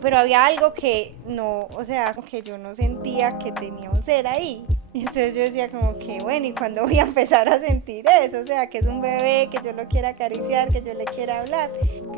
pero había algo que no, o sea, como que yo no sentía que tenía un ser ahí. Entonces yo decía como que, bueno, ¿y cuándo voy a empezar a sentir eso? O sea, que es un bebé, que yo lo quiera acariciar, que yo le quiera hablar.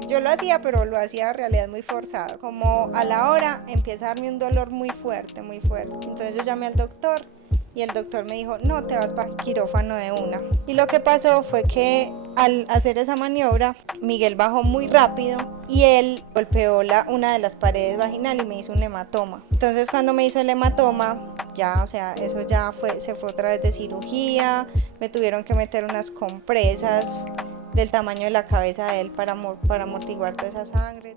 Yo lo hacía, pero lo hacía en realidad muy forzado. Como a la hora empieza a darme un dolor muy fuerte, muy fuerte. Entonces yo llamé al doctor y el doctor me dijo, no, te vas para quirófano de una. Y lo que pasó fue que al hacer esa maniobra, Miguel bajó muy rápido y él golpeó una de las paredes vaginal y me hizo un hematoma. Entonces cuando me hizo el hematoma, ya, o sea, eso ya se fue otra vez de cirugía, me tuvieron que meter unas compresas del tamaño de la cabeza de él para amortiguar toda esa sangre.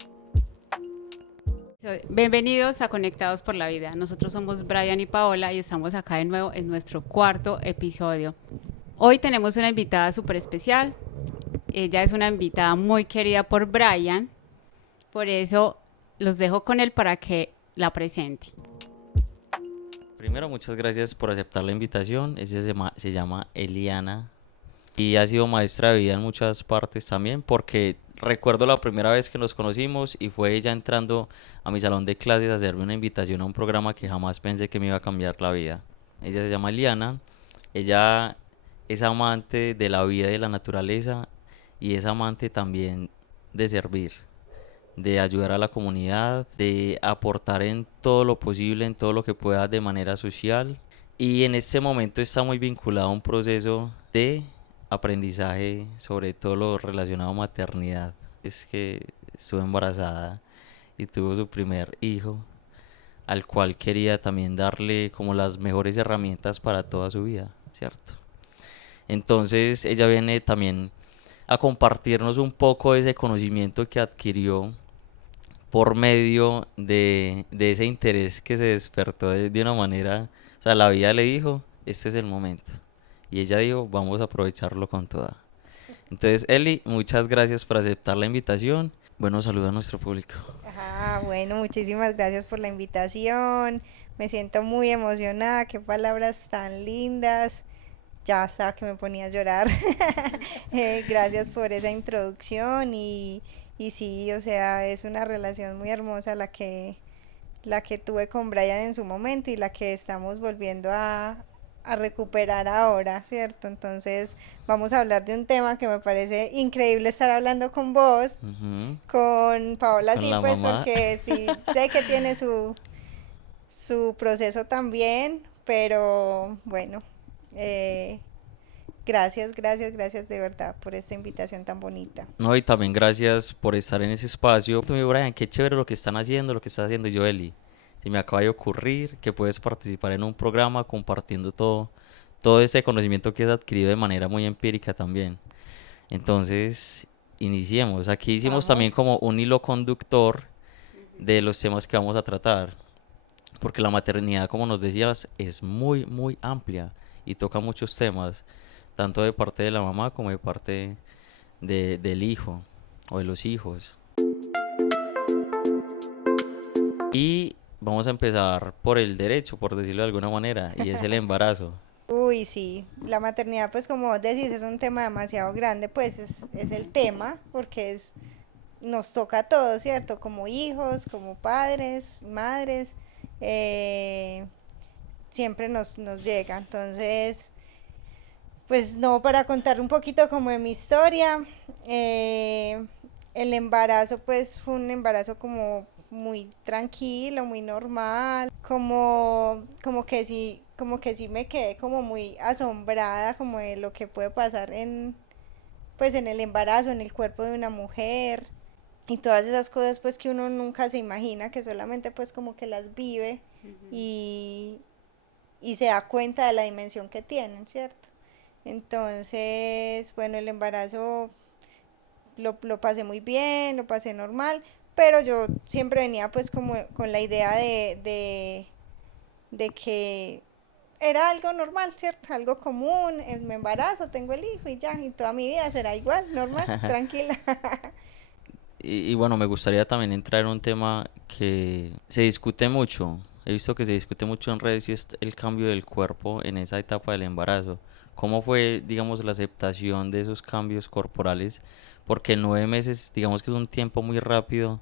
Bienvenidos a Conectados por la Vida. Nosotros somos Brian y Paola y estamos acá de nuevo en nuestro cuarto episodio. Hoy tenemos una invitada súper especial. Ella es una invitada muy querida por Brian. Por eso los dejo con él para que la presente. Primero, muchas gracias por aceptar la invitación. Ella se llama Eliana y ha sido maestra de vida en muchas partes también, porque recuerdo la primera vez que nos conocimos y fue ella entrando a mi salón de clases a hacerme una invitación a un programa que jamás pensé que me iba a cambiar la vida. Ella se llama Eliana, ella es amante de la vida y de la naturaleza y es amante también de servir, de ayudar a la comunidad, de aportar en todo lo posible, en todo lo que pueda de manera social. Y en este momento está muy vinculado a un proceso de aprendizaje sobre todo lo relacionado a maternidad. Es que estuvo embarazada y tuvo su primer hijo, al cual quería también darle como las mejores herramientas para toda su vida, ¿cierto? Entonces ella viene también a compartirnos un poco de ese conocimiento que adquirió por medio de ese interés que se despertó de una manera, o sea, la vida le dijo, este es el momento. Y ella dijo, vamos a aprovecharlo con toda. Entonces, Eli, muchas gracias por aceptar la invitación. Bueno, saluda a nuestro público. Bueno, muchísimas gracias por la invitación. Me siento muy emocionada, qué palabras tan lindas. Ya hasta que me ponía a llorar. Gracias por esa introducción y sí, o sea, es una relación muy hermosa la que tuve con Brian en su momento y la que estamos volviendo a recuperar ahora, ¿cierto? Entonces vamos a hablar de un tema que me parece increíble estar hablando con vos, Ujú. con Paola Con sí, la pues mamá. porque sí sé que tiene su proceso también, pero bueno, eh, gracias, gracias, gracias de verdad por esta invitación tan bonita. No, y también gracias por estar en ese espacio. Tú, Brian, qué chévere lo que están haciendo, lo que está haciendo yo, Eli. Se me acaba de ocurrir que puedes participar en un programa compartiendo todo ese conocimiento que has adquirido de manera muy empírica también. Entonces, iniciemos. Aquí hicimos también Vamos. como un hilo conductor de los temas que vamos a tratar, porque la maternidad, como nos decías, es muy, muy amplia y toca muchos temas, tanto de parte de la mamá como de parte del hijo o de los hijos. Y vamos a empezar por el derecho, por decirlo de alguna manera, y es el embarazo. Uy, sí, la maternidad, pues como vos decís, es un tema demasiado grande, pues es el tema, porque nos toca a todos, ¿cierto? Como hijos, como padres, madres, eh, siempre nos llega. Entonces, pues no, para contar un poquito como de mi historia, eh, el embarazo pues fue un embarazo como muy tranquilo, muy normal, como que sí me quedé como muy asombrada como de lo que puede pasar pues en el embarazo, en el cuerpo de una mujer y todas esas cosas pues que uno nunca se imagina, que solamente pues como que las vive y, y se da cuenta de la dimensión que tienen, ¿cierto? Entonces, bueno, el embarazo lo pasé muy bien, lo pasé normal, pero yo siempre venía pues como con la idea de que era algo normal, ¿cierto? Algo común, me embarazo, tengo el hijo y ya, y toda mi vida será igual, normal, tranquila. Y bueno, me gustaría también entrar en un tema que se discute mucho. He visto que se discute mucho en redes y es el cambio del cuerpo en esa etapa del embarazo. ¿Cómo fue, digamos, la aceptación de esos cambios corporales? Porque 9 meses, digamos que es un tiempo muy rápido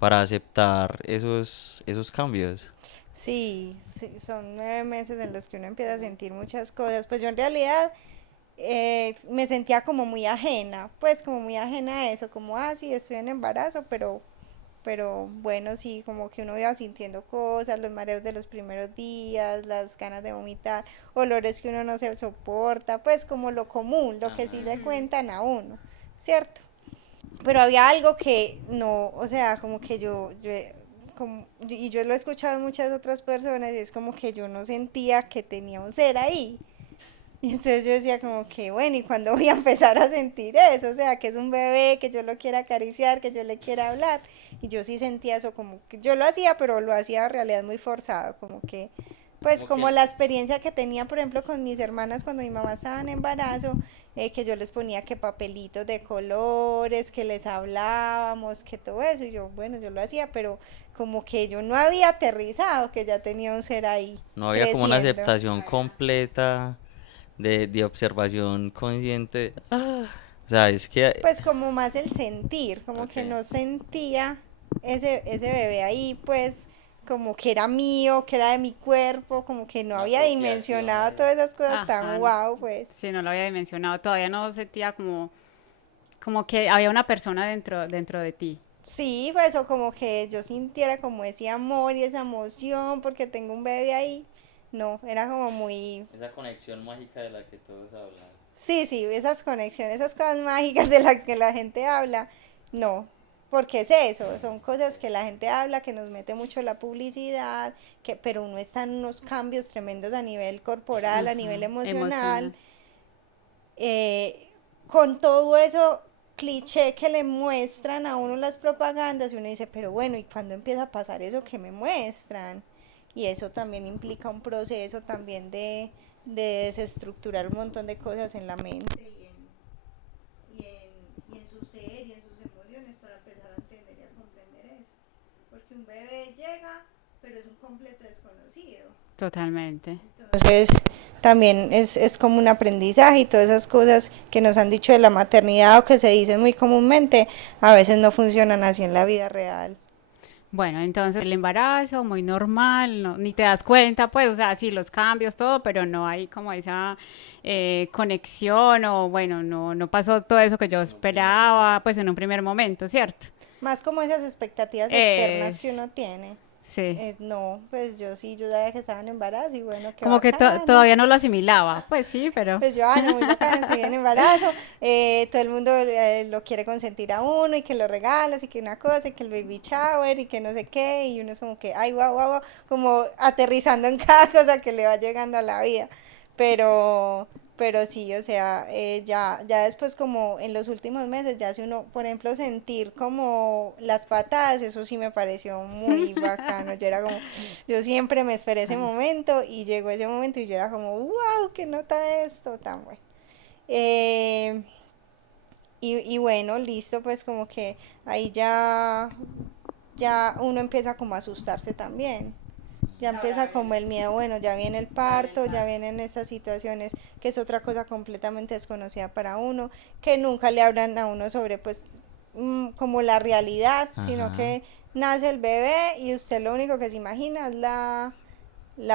para aceptar esos cambios. Sí, sí, son 9 meses en los que uno empieza a sentir muchas cosas. Pues yo en realidad me sentía como muy ajena, pues como muy ajena a eso, como, ah, sí, estoy en embarazo, pero bueno, sí, como que uno iba sintiendo cosas, los mareos de los primeros días, las ganas de vomitar, olores que uno no se soporta, pues como lo común, lo que sí Ajá. le cuentan a uno, ¿cierto? Pero había algo que no, o sea, como que y yo lo he escuchado en muchas otras personas, y es como que yo no sentía que tenía un ser ahí. Y entonces yo decía como que, bueno, ¿y cuándo voy a empezar a sentir eso? O sea, que es un bebé, que yo lo quiera acariciar, que yo le quiera hablar. Y yo sí sentía eso, como que yo lo hacía, pero lo hacía en realidad muy forzado, como que, pues Como como que, la experiencia que tenía, por ejemplo, con mis hermanas cuando mi mamá estaba en embarazo, que yo les ponía que papelitos de colores, que les hablábamos, que todo eso. Y yo, bueno, yo lo hacía, pero como que yo no había aterrizado, que ya tenía un ser ahí, no había como una creciendo. aceptación completa de observación consciente. O sea, es que... Pues como más el sentir, como que Ok. no sentía ese bebé ahí, pues como que era mío, que era de mi cuerpo, como que no Una había apropiación dimensionado de... todas esas cosas tan Ajá, guau, pues. sí, no lo había dimensionado, todavía no sentía como que había una persona dentro de ti. Sí, pues o como que yo sintiera como ese amor y esa emoción porque tengo un bebé ahí. No, era como muy. Esa conexión mágica de la que todos hablan. Sí, sí, esas conexiones, esas cosas mágicas de las que la gente habla, no, porque es eso, son cosas que la gente habla, que nos mete mucho la publicidad, pero uno está en unos cambios tremendos a nivel corporal, a nivel Ajá, emocional, emocional. eh, con todo eso cliché que le muestran a uno las propagandas y uno dice, pero bueno, ¿y cuándo empieza a pasar eso que me muestran? Y eso también implica un proceso también de desestructurar un montón de cosas en la mente y en su ser y en sus emociones para empezar a entender y a comprender eso. Porque un bebé llega, pero es un completo desconocido. Totalmente. Entonces, también es como un aprendizaje y todas esas cosas que nos han dicho de la maternidad o que se dicen muy comúnmente, a veces no funcionan así en la vida real. Bueno, entonces el embarazo muy normal, no, ni te das cuenta, pues, o sea, sí, los cambios, todo, pero no hay como esa conexión o bueno, no pasó todo eso que yo En un primer momento. esperaba, pues en un primer momento, ¿cierto? Más como esas expectativas externas que Es, uno tiene. sí, No, pues yo sí, yo sabía que estaba en embarazo y bueno, qué como que bacano. todavía no lo asimilaba, pues sí, pero Pues yo, no, muy bacano, estoy en embarazo, todo el mundo lo quiere consentir a uno y que lo regalas y que una cosa y que el baby shower y que no sé qué y uno es como que, ay, guau, guau, guau, como aterrizando en cada cosa que le va llegando a la vida. Pero, pero sí, o sea, ya después como en los últimos meses, ya hace uno, por ejemplo, sentir como las patadas, eso sí me pareció muy bacano. Yo era como, yo siempre me esperé ese momento y llegó ese momento y yo era como, wow, qué nota esto, tan bueno. Eh, y bueno, listo, pues como que ahí ya uno empieza como a asustarse también. Ya empieza como el miedo, bueno, ya viene el parto, ya vienen estas situaciones, que es otra cosa completamente desconocida para uno, que nunca le hablan a uno sobre pues como la realidad, sino Ajá. que nace el bebé y usted lo único que se imagina es la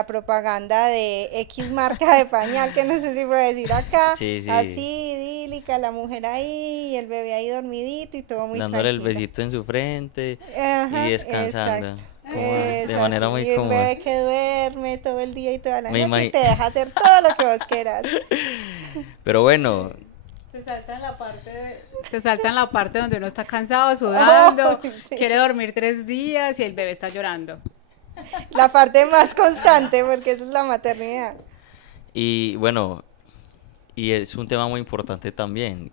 propaganda de X marca de pañal, que no sé si puedo decir acá, Sí, así sí. idílica, la mujer ahí y el bebé ahí dormidito y todo muy Dándole el tranquilo. besito en su frente y Ajá, exacto. descansando. Como Es de así, manera muy y un cómoda. bebé que duerme todo el día y toda la Me noche y imagino. te deja hacer todo lo que vos quieras. Pero bueno, se salta en la parte donde uno está cansado, Oh, sudando, sí. quiere dormir 3 días y el bebé está llorando. La parte más constante, porque esa es la maternidad. y bueno, y es un tema muy importante también.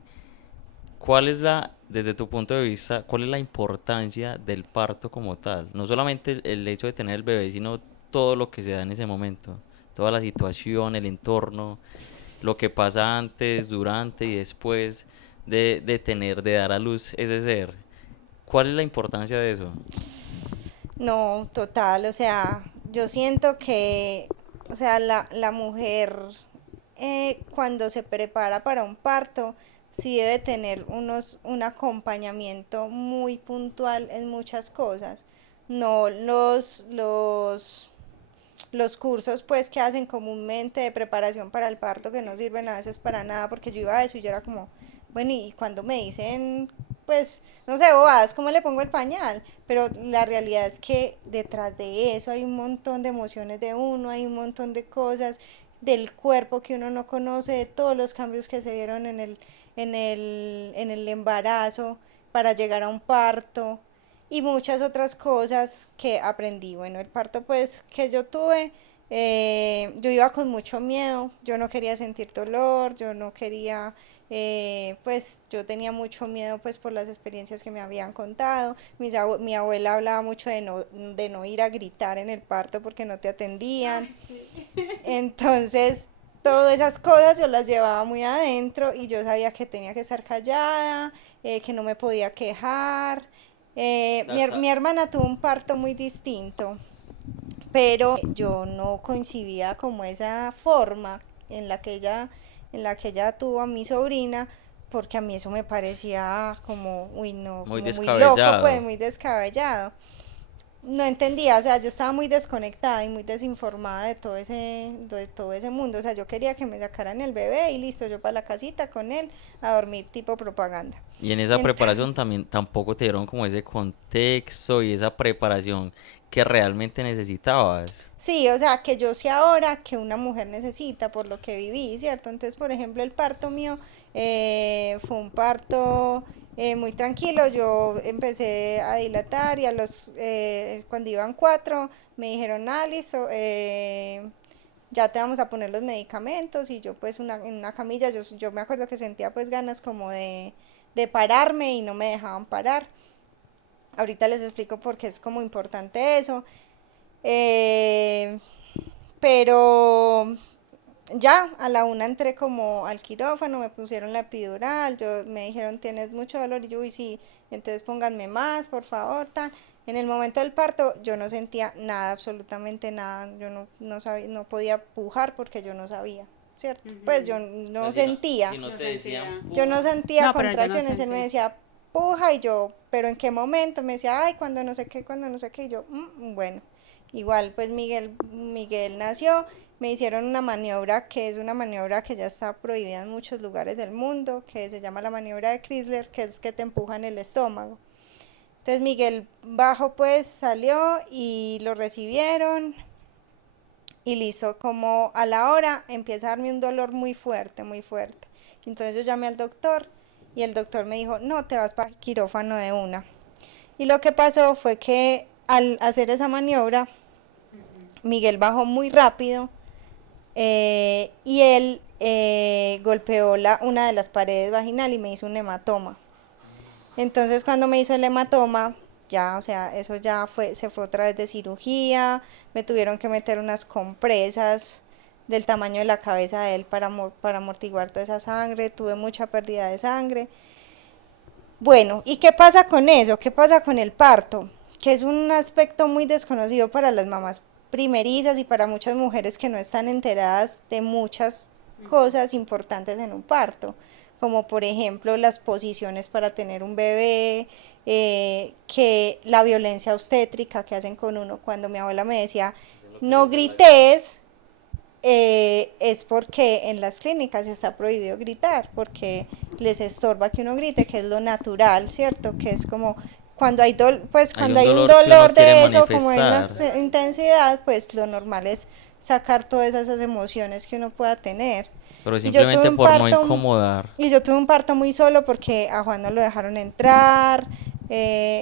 ¿Cuál es desde tu punto de vista, cuál es la importancia del parto como tal? No solamente el hecho de tener el bebé, sino todo lo que se da en ese momento. Toda la situación, el entorno, lo que pasa antes, durante y después de dar a luz ese ser. ¿Cuál es la importancia de eso? No, total, o sea, yo siento que, o sea, la mujer cuando se prepara para un parto, sí debe tener un acompañamiento muy puntual en muchas cosas. No los cursos pues que hacen comúnmente de preparación para el parto que no sirven a veces para nada, porque yo iba a eso y yo era como, bueno, y cuando me dicen, pues, no sé, bobadas, ¿cómo le pongo el pañal? Pero la realidad es que detrás de eso hay un montón de emociones de uno, hay un montón de cosas del cuerpo que uno no conoce, de todos los cambios que se dieron en el embarazo para llegar a un parto y muchas otras cosas que aprendí. Bueno, el parto pues que yo tuve, yo iba con mucho miedo, yo no quería sentir dolor, yo no quería, pues yo tenía mucho miedo pues por las experiencias que me habían contado. Mi abuela hablaba mucho de no ir a gritar en el parto porque no te atendían. Ay, sí. Entonces, todas esas cosas yo las llevaba muy adentro y yo sabía que tenía que estar callada, que no me podía quejar. O sea, Mi hermana tuvo un parto muy distinto, pero yo no concibía como esa forma en la que ella tuvo a mi sobrina, porque a mí eso me parecía como, uy, no, muy como muy loco, pues descabellado. muy descabellado. No entendía, o sea, yo estaba muy desconectada y muy desinformada de todo ese mundo. O sea, yo quería que me sacaran el bebé y listo, yo para la casita con él a dormir tipo propaganda. Y en esa Ent- preparación también tampoco te dieron como ese contexto y esa preparación que realmente necesitabas. sí, o sea, que yo sé ahora que una mujer necesita por lo que viví, ¿cierto? Entonces, por ejemplo, el parto mío fue un parto muy tranquilo. Yo empecé a dilatar y cuando iban 4 me dijeron, ah, listo, ya te vamos a poner los medicamentos y yo pues en una camilla, yo me acuerdo que sentía pues ganas como de pararme y no me dejaban parar. Ahorita les explico por qué es como importante eso. Eh, pero ya a la una entré como al quirófano, me pusieron la epidural, me dijeron tienes mucho dolor y yo, y sí, entonces pónganme más, por favor, tal. En el momento del parto yo no sentía nada, absolutamente nada, yo no sabía, no podía pujar porque yo no sabía, ¿cierto? Pues yo Ujú. O sea, no sentía, si no No te decían sentía. yo no puja. sentía No, pero yo no contracciones, él me sentí. decía puja y yo, pero ¿en qué momento? Me decía, ay, cuando no sé qué, cuando no sé qué, y yo, bueno, igual pues Miguel nació, me hicieron una maniobra que es una maniobra que ya está prohibida en muchos lugares del mundo, que se llama la maniobra de Chrysler, que es que te empujan el estómago. Entonces Miguel bajo pues salió y lo recibieron y listo, como a la hora empieza a darme un dolor muy fuerte, muy fuerte. Entonces yo llamé al doctor y el doctor me dijo, no, te vas para quirófano de una. Y lo que pasó fue que al hacer esa maniobra, Miguel bajó muy rápido y él golpeó una de las paredes vaginal y me hizo un hematoma. Entonces cuando me hizo el hematoma, ya, o sea, eso ya se fue otra vez de cirugía, me tuvieron que meter unas compresas del tamaño de la cabeza de él para amortiguar toda esa sangre, tuve mucha pérdida de sangre. Bueno, ¿y qué pasa con eso? ¿Qué pasa con el parto? Que es un aspecto muy desconocido para las mamás primerizas y para muchas mujeres que no están enteradas de muchas cosas importantes en un parto, como por ejemplo las posiciones para tener un bebé, que la violencia obstétrica que hacen con uno. Cuando mi abuela me decía, Eso es lo que no les da la gana. grites, es porque en las clínicas está prohibido gritar, porque les estorba que uno grite, que es lo natural, ¿cierto? Que es como pues Hay cuando un hay un dolor que uno dolor quiere de eso, como en una manifestar, intensidad, pues lo normal es sacar todas esas emociones que uno pueda tener. pero Y yo tuve simplemente un por no parto, incomodar. y yo tuve un parto muy solo porque a Juan no lo dejaron entrar,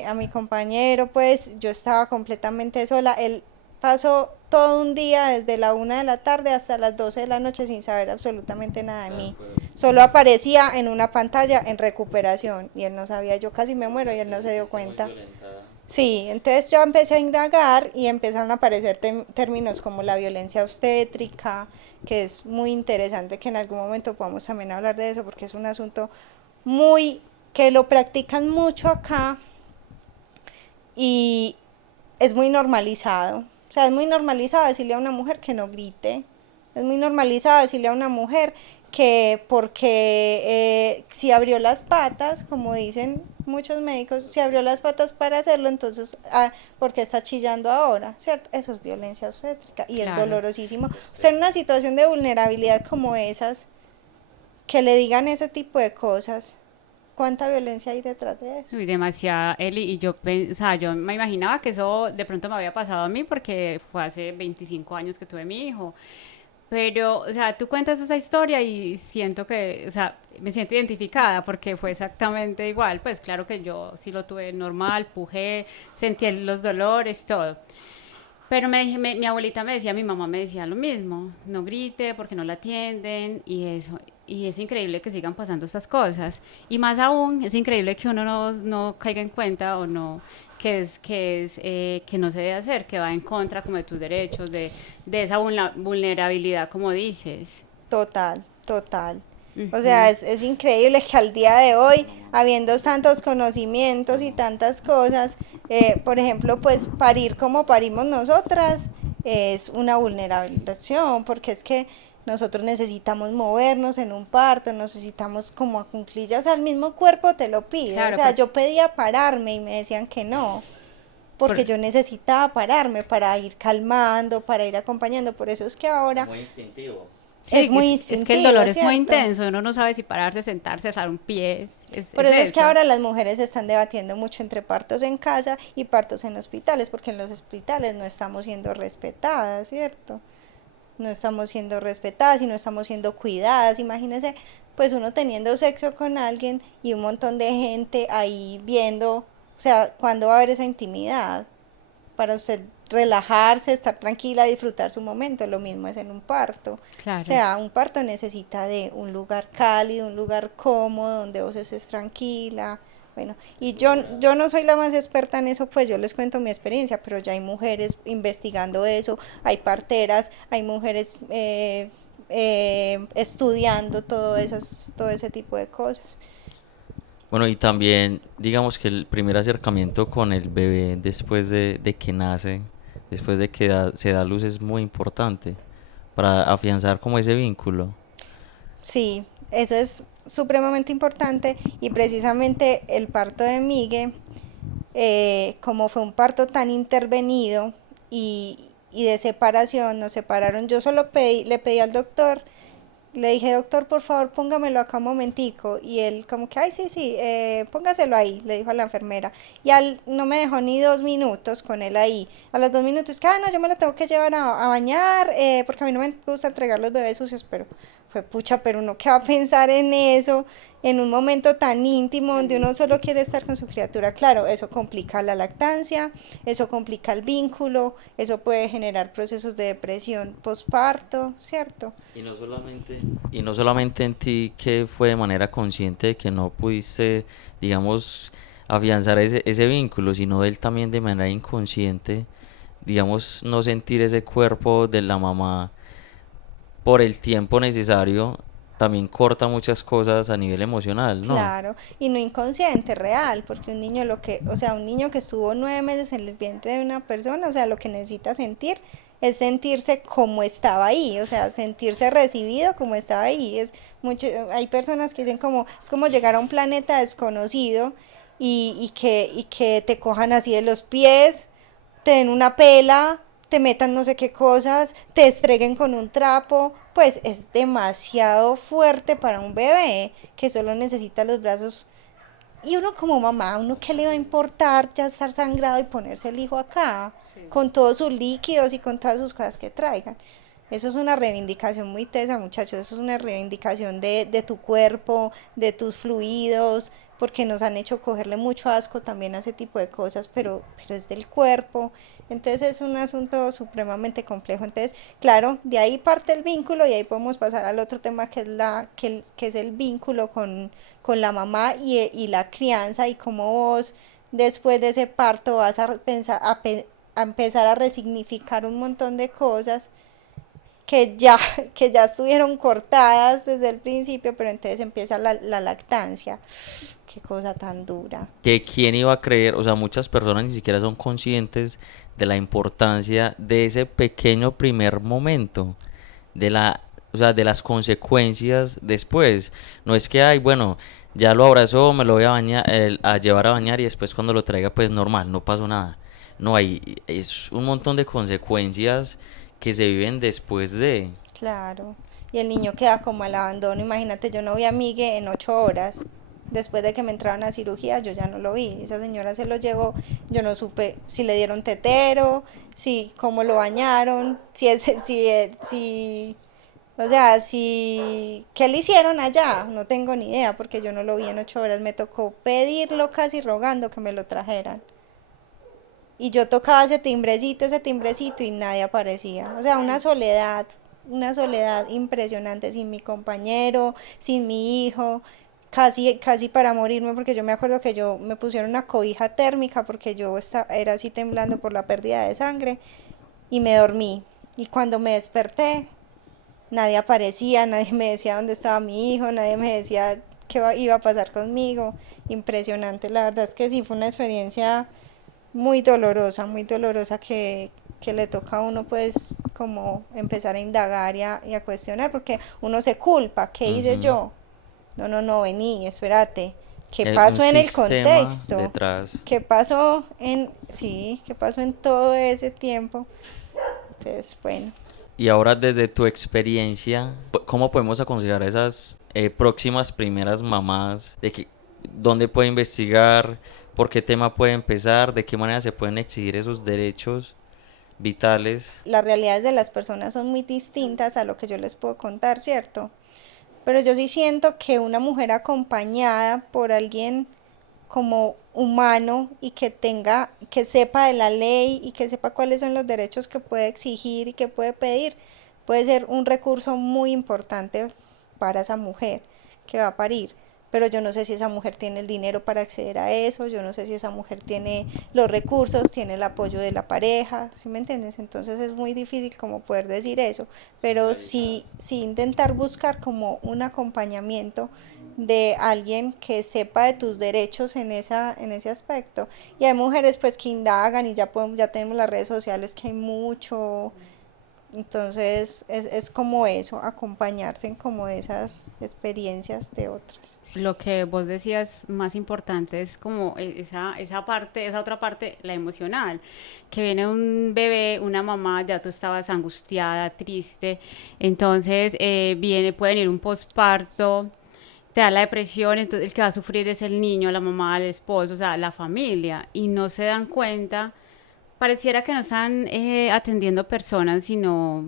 a mi compañero, pues yo estaba completamente sola. Él pasó todo un día desde la 1 de la tarde hasta las 12 de la noche sin saber absolutamente nada de mí. Solo aparecía en una pantalla en recuperación y él no sabía, yo casi me muero y él Te no se dio sentiste muy cuenta. violentada. Sí, entonces yo empecé a indagar y empezaron a aparecer términos como la violencia obstétrica, que es muy interesante que en algún momento podamos también hablar de eso porque es un asunto muy que lo practican mucho acá y es muy normalizado. O sea, es muy normalizado decirle a una mujer que no grite. Es muy normalizado decirle a una mujer que porque si abrió las patas, como dicen muchos médicos, si abrió las patas para hacerlo, entonces, ¿por qué está chillando ahora? ¿Cierto? Eso es violencia obstétrica y es Claro. dolorosísimo. O sea, en una situación de vulnerabilidad como esas, que le digan ese tipo de cosas, ¿cuánta violencia hay detrás de eso? Uy, demasiada, Eli, y o sea, yo me imaginaba que eso de pronto me había pasado a mí porque fue hace 25 años que tuve mi hijo. Pero, o sea, tú cuentas esa historia y siento que, o sea, me siento identificada porque fue exactamente igual. Pues claro que yo sí lo tuve normal, pujé, sentí los dolores, todo. Pero mi abuelita me decía, mi mamá me decía lo mismo, no grite porque no la atienden y eso. Y es increíble que sigan pasando estas cosas. Y más aún, es increíble que uno no caiga en cuenta o no, que no se debe hacer, que va en contra como de tus derechos, de esa vulnerabilidad, como dices. Total, total. O Ujú. sea, es increíble que al día de hoy, habiendo tantos conocimientos y tantas cosas, por ejemplo, pues parir como parimos nosotras es una vulnerabilización, porque es que nosotros necesitamos movernos en un parto, necesitamos como a cuclillas, o sea, el mismo cuerpo te lo pide. O Claro, sea, yo pedía pararme y me decían que no, porque por- yo necesitaba pararme para ir calmando, para ir acompañando. Por eso es que ahora Muy instintivo. es sí, muy es que el instintivo, dolor es muy ¿cierto? intenso, uno no sabe si pararse, sentarse, alzar un pie, Por es eso es que eso. ahora las mujeres se están debatiendo mucho entre partos en casa y partos en hospitales, porque en los hospitales no estamos siendo respetadas, ¿cierto? No estamos siendo respetadas y no estamos siendo cuidadas. Imagínense, pues uno teniendo sexo con alguien y un montón de gente ahí viendo, o sea, ¿cuándo va a haber esa intimidad? Para usted relajarse, estar tranquila, disfrutar su momento. Lo mismo es en un parto. O Claro. sea, un parto necesita de un lugar cálido, un lugar cómodo, donde vos estés tranquila. Bueno, y yo no soy la más experta en eso, pues yo les cuento mi experiencia, pero ya hay mujeres investigando eso, hay parteras, hay mujeres estudiando todo ese tipo de cosas. Bueno, y también digamos que el primer acercamiento con el bebé después de que nace, después de que se da a luz es muy importante para afianzar como ese vínculo. Sí, eso es supremamente importante y precisamente el parto de Migue, como fue un parto tan intervenido y de separación, nos separaron, yo solo le pedí al doctor, le dije, doctor, por favor, póngamelo acá un momentico. Y él como que, ay, sí, sí, póngaselo ahí, le dijo a la enfermera. Y no me dejó ni 2 minutos con él ahí. A los 2 minutos, que, no, yo me lo tengo que llevar a bañar, porque a mí no me gusta entregar los bebés sucios, pero fue pucha, pero uno qué va a pensar en eso, en un momento tan íntimo donde uno solo quiere estar con su criatura. Claro, eso complica la lactancia, eso complica el vínculo, eso puede generar procesos de depresión postparto, ¿cierto? Y no solamente en ti que fue de manera consciente de que no pudiste, digamos, afianzar ese vínculo, sino él también de manera inconsciente, digamos, no sentir ese cuerpo de la mamá por el tiempo necesario, también corta muchas cosas a nivel emocional, ¿no? Claro, y no inconsciente, real, porque un niño o sea, un niño que estuvo 9 meses en el vientre de una persona, o sea, lo que necesita sentir es sentirse como estaba ahí, o sea, sentirse recibido como estaba ahí. Hay personas que dicen como, es como llegar a un planeta desconocido y que te cojan así de los pies, te den una pela, te metan no sé qué cosas, te estreguen con un trapo, pues es demasiado fuerte para un bebé que solo necesita los brazos. Y uno como mamá, uno qué le va a importar ya estar sangrado y ponerse el hijo acá, con todos sus líquidos y con todas sus cosas que traigan. Eso es una reivindicación muy tesa, muchachos. Eso es una reivindicación de tu cuerpo, de tus fluidos, porque nos han hecho cogerle mucho asco también a ese tipo de cosas, pero es del cuerpo. Entonces es un asunto supremamente complejo. Entonces, claro, de ahí parte el vínculo y ahí podemos pasar al otro tema que es, que es el vínculo con la mamá y la crianza y cómo vos después de ese parto vas a, pensar, a empezar a resignificar un montón de cosas que ya, que ya estuvieron cortadas desde el principio, pero entonces empieza la lactancia. Qué cosa tan dura. Que quién iba a creer, o sea, muchas personas ni siquiera son conscientes de la importancia de ese pequeño primer momento, de la o sea, de las consecuencias después. No es que, ay, bueno, ya lo abrazó, me lo voy a bañar, a llevar a bañar y después cuando lo traiga, pues normal, no pasó nada. No, hay, es un montón de consecuencias que se viven después de. Claro. Y el niño queda como al abandono. Imagínate, yo no vi a Migue en 8 horas. Después de que me entraron a cirugía, yo ya no lo vi. Esa señora se lo llevó. Yo no supe si le dieron tetero, si cómo lo bañaron, si, o sea, si, ¿qué le hicieron allá? No tengo ni idea porque yo no lo vi en 8 horas. Me tocó pedirlo casi rogando que me lo trajeran. Y yo tocaba ese timbrecito y nadie aparecía. O sea, una soledad impresionante sin mi compañero, sin mi hijo, casi, casi para morirme, porque yo me acuerdo que yo me pusieron una cobija térmica porque era así temblando por la pérdida de sangre y me dormí. Y cuando me desperté, nadie aparecía, nadie me decía dónde estaba mi hijo, nadie me decía iba a pasar conmigo. Impresionante, la verdad es que sí, fue una experiencia muy dolorosa que le toca a uno pues como empezar a indagar y a cuestionar porque uno se culpa, ¿qué hice Ujú. yo? No, no, no, vení, espérate, ¿qué Un pasó en el sistema contexto? detrás. ¿Qué pasó en todo ese tiempo? Entonces, bueno, Y ahora desde tu experiencia, ¿cómo podemos aconsejar a esas próximas primeras mamás de que dónde puede investigar, por qué tema puede empezar, de qué manera se pueden exigir esos derechos vitales? las realidades de las personas son muy distintas a lo que yo les puedo contar, ¿cierto? Pero yo sí siento que una mujer acompañada por alguien como humano y que sepa de la ley y que sepa cuáles son los derechos que puede exigir y que puede pedir, puede ser un recurso muy importante para esa mujer que va a parir. Pero yo no sé si esa mujer tiene el dinero para acceder a eso, yo no sé si esa mujer tiene los recursos, tiene el apoyo de la pareja, ¿sí me entiendes? Entonces es muy difícil como poder decir eso, pero sí intentar buscar como un acompañamiento de alguien que sepa de tus derechos en ese aspecto. Y hay mujeres pues que indagan y ya tenemos las redes sociales que hay mucho, entonces es como eso, acompañarse en como de esas experiencias de otras. Lo que vos decías más importante es como esa parte, esa otra parte, la emocional, que viene un bebé, una mamá, ya tú estabas angustiada, triste, entonces puede venir un posparto, te da la depresión, entonces el que va a sufrir es el niño, la mamá, el esposo, o sea, la familia, y no se dan cuenta, pareciera que no están atendiendo personas, sino,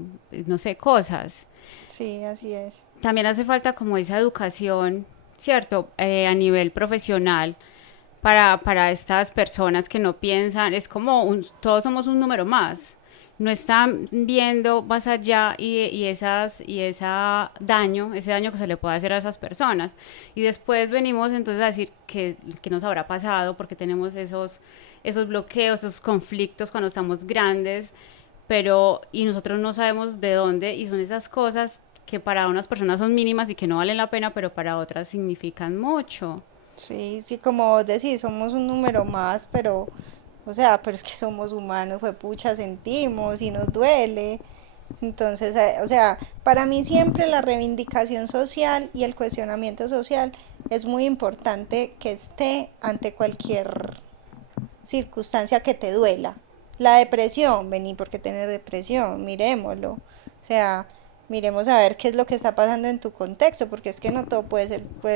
no sé, cosas. Sí, así es. También hace falta como esa educación, ¿cierto? A nivel profesional para estas personas que no piensan, es como todos somos un número más. No están viendo más allá ese daño que se le puede hacer a esas personas. Y después venimos entonces a decir que nos habrá pasado porque tenemos esos bloqueos, esos conflictos cuando estamos grandes, y nosotros no sabemos de dónde, y son esas cosas que para unas personas son mínimas y que no valen la pena, pero para otras significan mucho. Sí, sí, como vos decís, somos un número más, pero, o sea, pero es que somos humanos, fue pucha, sentimos y nos duele. Entonces, o sea, para mí siempre la reivindicación social y el cuestionamiento social es muy importante que esté ante cualquier circunstancia que te duela. La depresión, vení, ¿por qué tener depresión? Miremoslo. O sea, miremos a ver qué es lo que está pasando en tu contexto, porque es que no todo puede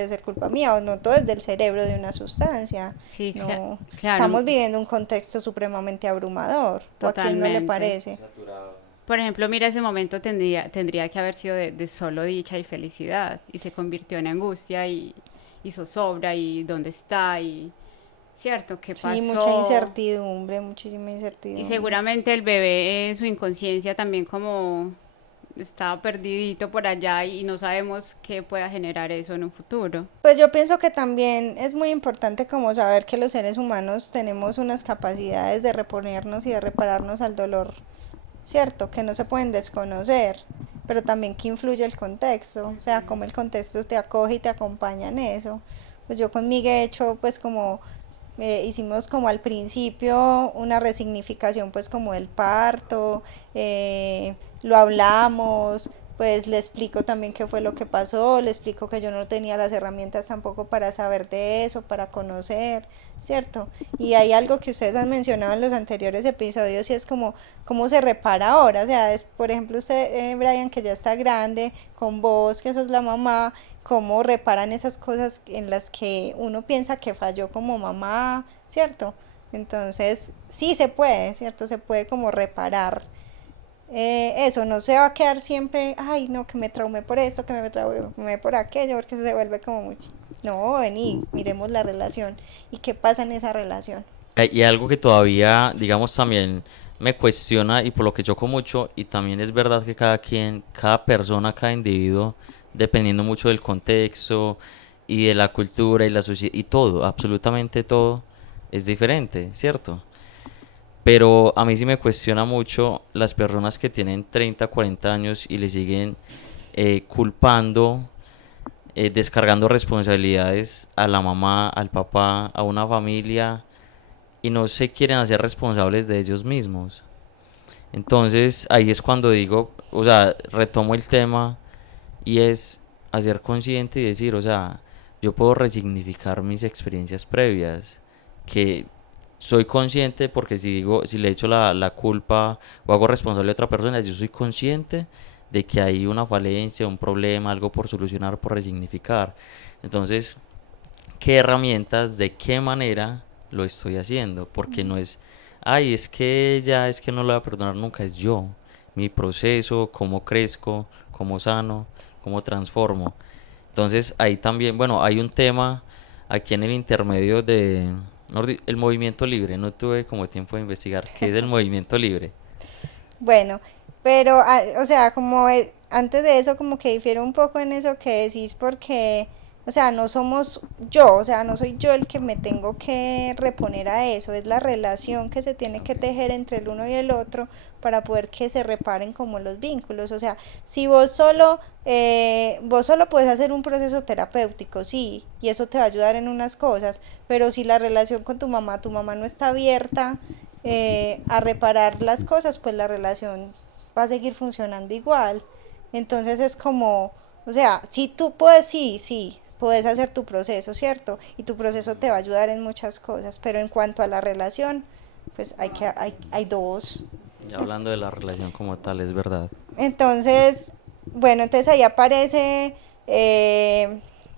ser culpa mía o no todo es del cerebro de una sustancia. Sí, No, claro, estamos viviendo un contexto supremamente abrumador. ¿O a quién no le totalmente. parece? Por ejemplo, mira, ese momento tendría que haber sido de solo dicha y felicidad, y se convirtió en angustia y zozobra, y dónde está, y cierto, qué Sí, mucha pasó. incertidumbre, muchísima Y incertidumbre. seguramente el bebé en su inconsciencia también como estaba perdidito por allá y no sabemos qué pueda generar eso en un futuro. Pues yo pienso que también es muy importante como saber que los seres humanos tenemos unas capacidades de reponernos y de repararnos al dolor, ¿cierto? Que no se pueden desconocer, pero también que influye el contexto, o sea, cómo el contexto te acoge y te acompaña en eso. Pues yo con Miguel he hecho pues como hicimos como al principio una resignificación pues como del parto, lo hablamos, pues le explico también qué fue lo que pasó, le explico que yo no tenía las herramientas tampoco para saber de eso, para conocer, ¿cierto? Y hay algo que ustedes han mencionado en los anteriores episodios y es como cómo se repara ahora, o sea, es, por ejemplo usted, Brian, que ya está grande, con vos, que sos la mamá, cómo reparan esas cosas en las que uno piensa que falló como mamá, ¿cierto? Entonces, sí se puede, ¿cierto? Se puede como reparar eso, no se va a quedar siempre, ay, no, que me traumé por esto, que me traumé por aquello, porque se vuelve como mucho. No, vení, miremos la relación y qué pasa en esa relación. Y algo que todavía, digamos, también me cuestiona y por lo que choco mucho, y también es verdad que cada quien, cada persona, cada individuo, dependiendo mucho del contexto y de la cultura y la sociedad y todo, absolutamente todo, es diferente, ¿cierto? Pero a mí sí me cuestiona mucho las personas que tienen 30, 40 años y le siguen culpando, descargando responsabilidades a la mamá, al papá, a una familia y no se quieren hacer responsables de ellos mismos. Entonces ahí es cuando digo, o sea, retomo el tema y es hacer consciente y decir, o sea, yo puedo resignificar mis experiencias previas, que soy consciente porque si digo, si le echo la culpa o hago responsable a otra persona, yo soy consciente de que hay una falencia, un problema, algo por solucionar, por resignificar. Entonces, ¿qué herramientas, de qué manera lo estoy haciendo? Porque no es, ay, es que ella, es que no lo voy a perdonar nunca, es yo, mi proceso, cómo crezco, cómo sano, cómo transformo. Entonces ahí también, bueno, hay un tema aquí en el intermedio de el movimiento libre. No tuve como tiempo de investigar qué es el movimiento libre. Bueno, pero, o sea, como antes de eso, como que difiere un poco en eso que decís, porque, o sea, no somos yo, o sea, no soy yo el que me tengo que reponer a eso, es la relación que se tiene que Ok. tejer entre el uno y el otro para poder que se reparen como los vínculos. O sea, si vos solo puedes hacer un proceso terapéutico, sí, y eso te va a ayudar en unas cosas, pero si la relación con tu mamá no está abierta a reparar las cosas, pues la relación va a seguir funcionando igual. Entonces es como, o sea, si tú puedes, sí, sí, puedes hacer tu proceso, ¿cierto? Y tu proceso te va a ayudar en muchas cosas, pero en cuanto a la relación, pues hay dos, Ya ¿cierto? hablando de la relación como tal, es verdad. Entonces, bueno, entonces ahí aparece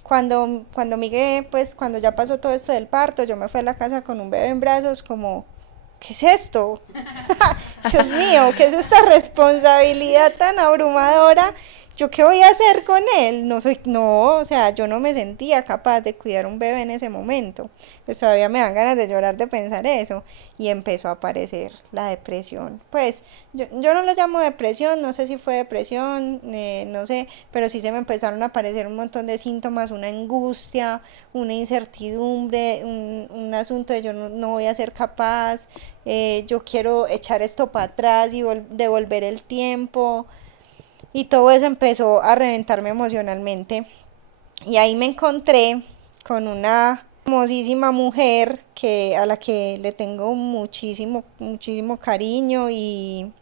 cuando Miguel, pues cuando ya pasó todo esto del parto, yo me fui a la casa con un bebé en brazos, como, ¿qué es esto? Dios mío, ¿qué es esta responsabilidad tan abrumadora? ¿Yo qué voy a hacer con él? No, o sea, yo no me sentía capaz de cuidar un bebé en ese momento. Pues todavía me dan ganas de llorar de pensar eso. Y empezó a aparecer la depresión. Pues yo no lo llamo depresión, no sé si fue depresión, no sé, pero sí se me empezaron a aparecer un montón de síntomas, una angustia, una incertidumbre, un asunto de yo no voy a ser capaz, yo quiero echar esto para atrás y devolver el tiempo. Y todo eso empezó a reventarme emocionalmente. Y ahí me encontré con una hermosísima mujer a la que le tengo muchísimo, muchísimo cariño y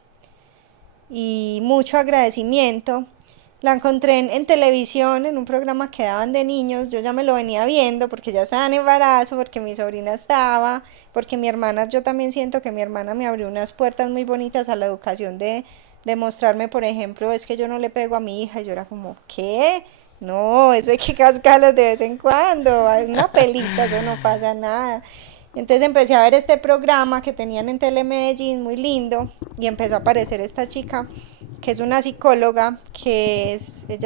mucho agradecimiento. La encontré en televisión, en un programa que daban de niños. Yo ya me lo venía viendo porque ya estaba en embarazo, porque mi sobrina estaba, porque mi hermana, yo también siento que mi hermana me abrió unas puertas muy bonitas a la educación de mostrarme, por ejemplo, es que yo no le pego a mi hija. Y yo era como, ¿qué? No, eso hay que cascarlos de vez en cuando, hay una pelita, eso no pasa nada. Entonces empecé a ver este programa que tenían en Telemedellín, muy lindo, y empezó a aparecer esta chica, que es una psicóloga, ella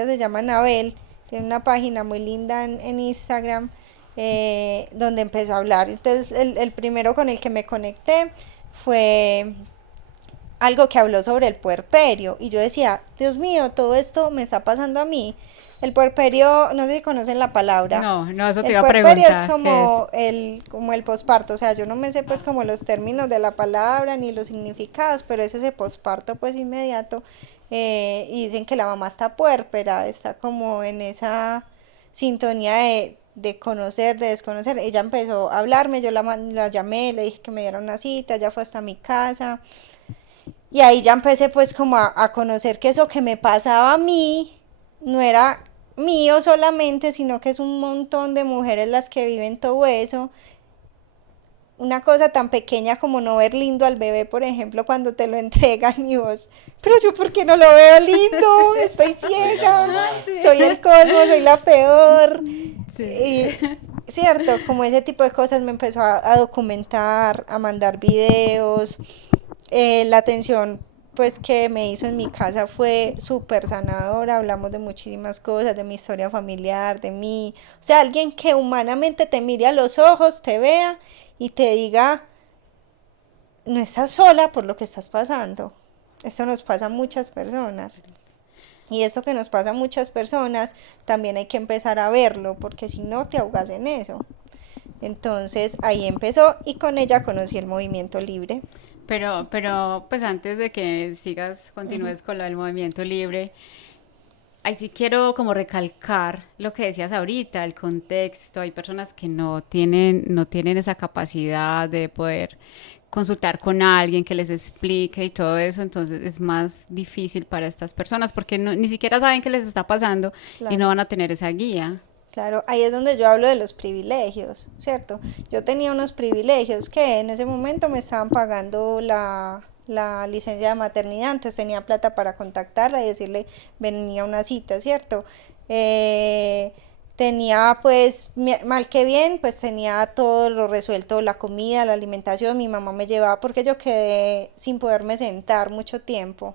se llama Anabel, tiene una página muy linda en Instagram, donde empezó a hablar. Entonces el primero con el que me conecté fue algo que habló sobre el puerperio, y yo decía, Dios mío, todo esto me está pasando a mí. El puerperio, no sé si conocen la palabra. No, no, eso te El iba a puerperio es preguntar, ¿qué es? como el posparto, o sea, yo no me sé pues como los términos de la palabra ni los significados, pero es ese posparto pues inmediato, y dicen que la mamá está puérpera, está como en esa sintonía de conocer, de desconocer. Ella empezó a hablarme, yo la llamé, le dije que me diera una cita, ella fue hasta mi casa, Y ahí ya empecé pues como a conocer que eso que me pasaba a mí no era mío solamente, sino que es un montón de mujeres las que viven todo eso. Una cosa tan pequeña como no ver lindo al bebé, por ejemplo, cuando te lo entregan y vos, pero yo ¿por qué no lo veo lindo? Estoy ciega, soy el colmo, soy la peor. Sí. Y, cierto, como ese tipo de cosas me empezó a documentar, a mandar videos. La atención pues que me hizo en mi casa fue súper sanadora, hablamos de muchísimas cosas, de mi historia familiar, de mí, o sea, alguien que humanamente te mire a los ojos, te vea y te diga, no estás sola por lo que estás pasando. Esto nos pasa a muchas personas. Y eso que nos pasa a muchas personas, también hay que empezar a verlo, porque si no te ahogas en eso. Entonces ahí empezó y con ella conocí el movimiento libre. Pero, pues antes de que continúes con lo del movimiento libre, ahí sí quiero como recalcar lo que decías ahorita, el contexto. Hay personas que no tienen esa capacidad de poder consultar con alguien que les explique y todo eso, entonces es más difícil para estas personas porque ni siquiera saben qué les está pasando y no Claro. van a tener esa guía. Claro, ahí es donde yo hablo de los privilegios, ¿cierto? Yo tenía unos privilegios que en ese momento me estaban pagando la licencia de maternidad, entonces tenía plata para contactarla y decirle, venía a una cita, ¿cierto? Tenía pues, mal que bien, pues tenía todo lo resuelto, la comida, la alimentación, mi mamá me llevaba porque yo quedé sin poderme sentar mucho tiempo.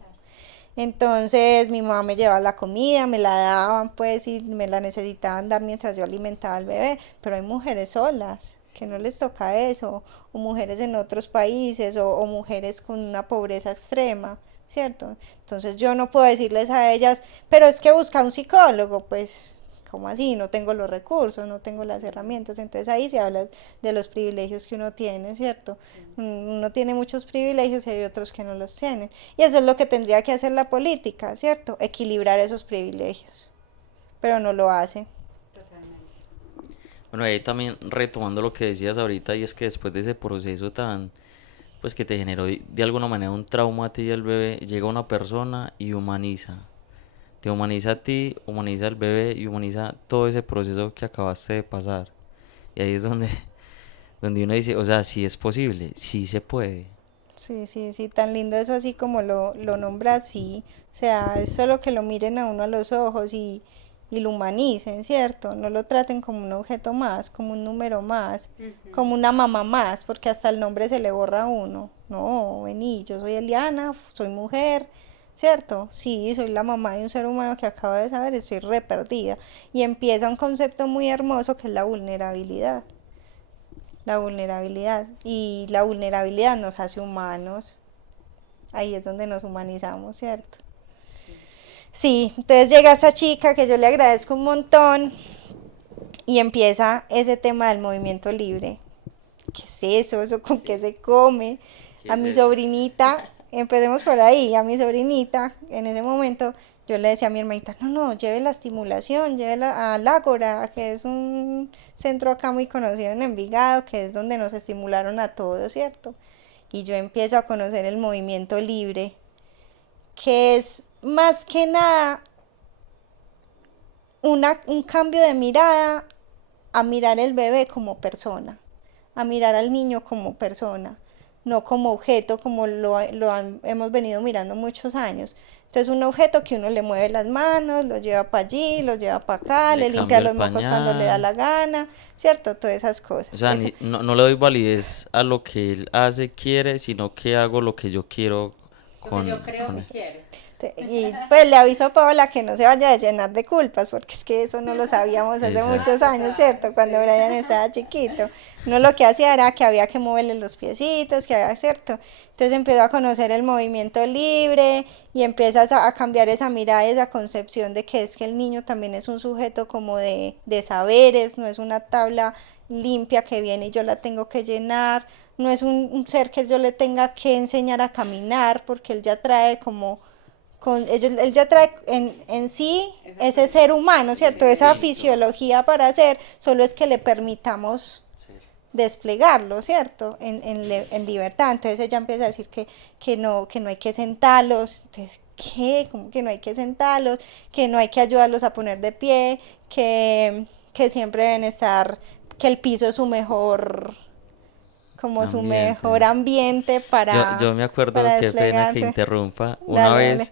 Entonces mi mamá me llevaba la comida, me la daban pues y me la necesitaban dar mientras yo alimentaba al bebé, pero hay mujeres solas que no les toca eso, o mujeres en otros países, o mujeres con una pobreza extrema, ¿cierto? Entonces yo no puedo decirles a ellas, pero es que busca un psicólogo, pues, ¿cómo así? No tengo los recursos, no tengo las herramientas, entonces ahí se habla de los privilegios que uno tiene, ¿cierto? Uno tiene muchos privilegios y hay otros que no los tienen. Y eso es lo que tendría que hacer la política, ¿cierto? Equilibrar esos privilegios, pero no lo hace. Bueno, ahí también retomando lo que decías ahorita, y es que después de ese proceso pues que te generó de alguna manera un trauma a ti y al bebé, llega una persona y humaniza. Te humaniza a ti, humaniza al bebé y humaniza todo ese proceso que acabaste de pasar. Y ahí es donde uno dice, o sea, sí es posible, sí se puede. Sí, sí, sí, tan lindo eso así como lo nombra así. O sea, es solo que lo miren a uno a los ojos y lo humanicen, ¿cierto? No lo traten como un objeto más, como un número más, como una mamá más, porque hasta el nombre se le borra a uno. No, vení, yo soy Eliana, soy mujer, ¿cierto? Sí, soy la mamá de un ser humano que acaba de saber, estoy re perdida. Y empieza un concepto muy hermoso que es la vulnerabilidad. La vulnerabilidad. Y la vulnerabilidad nos hace humanos. Ahí es donde nos humanizamos, ¿cierto? Sí, entonces llega esta chica que yo le agradezco un montón y empieza ese tema del movimiento libre. ¿Qué es eso? ¿Eso con qué se come? ¿Qué A es mi eso? sobrinita, empecemos por ahí, a mi sobrinita, en ese momento yo le decía a mi hermanita, no, no, lleve la estimulación, llévela al Ágora, que es un centro acá muy conocido en Envigado, que es donde nos estimularon a todos, ¿cierto? Y yo empiezo a conocer el movimiento libre, que es más que nada un cambio de mirada a mirar el bebé como persona, a mirar al niño como persona, no como objeto como hemos venido mirando muchos años. Entonces un objeto que uno le mueve las manos, lo lleva para allí, lo lleva para acá, Le le limpia cambio el los mocos cuando le da pañal. la gana, ¿cierto? Todas esas O cosas. sea, no le doy validez a lo que él hace, quiere, sino que hago lo que yo quiero Lo que yo con, creo con que él. quiere. Y pues le aviso a Paola que no se vaya a llenar de culpas, porque es que eso no lo sabíamos hace muchos Exacto. años, ¿cierto? Cuando Brian estaba chiquito. No, lo que hacía era que había que moverle los piecitos, que había, ¿cierto? Entonces empezó a conocer el movimiento libre y empiezas a cambiar esa mirada, esa concepción de que es que el niño también es un sujeto como de saberes, no es una tabla limpia que viene y yo la tengo que llenar, no es un ser que yo le tenga que enseñar a caminar, porque él ya trae como él ya trae en sí ese ser humano, ¿cierto? Ese Esa instinto. fisiología para hacer, solo es que le permitamos Sí. desplegarlo, ¿cierto? En libertad. Entonces ella empieza a decir que no hay que sentarlos. Entonces, ¿qué? ¿Cómo que no hay que sentarlos? Que no hay que ayudarlos a poner de pie, que siempre deben estar, que el piso es su mejor, como su Ambiente. mejor ambiente Yo me acuerdo, para qué pena que desplegarse. interrumpa, una Dale, vez, dale.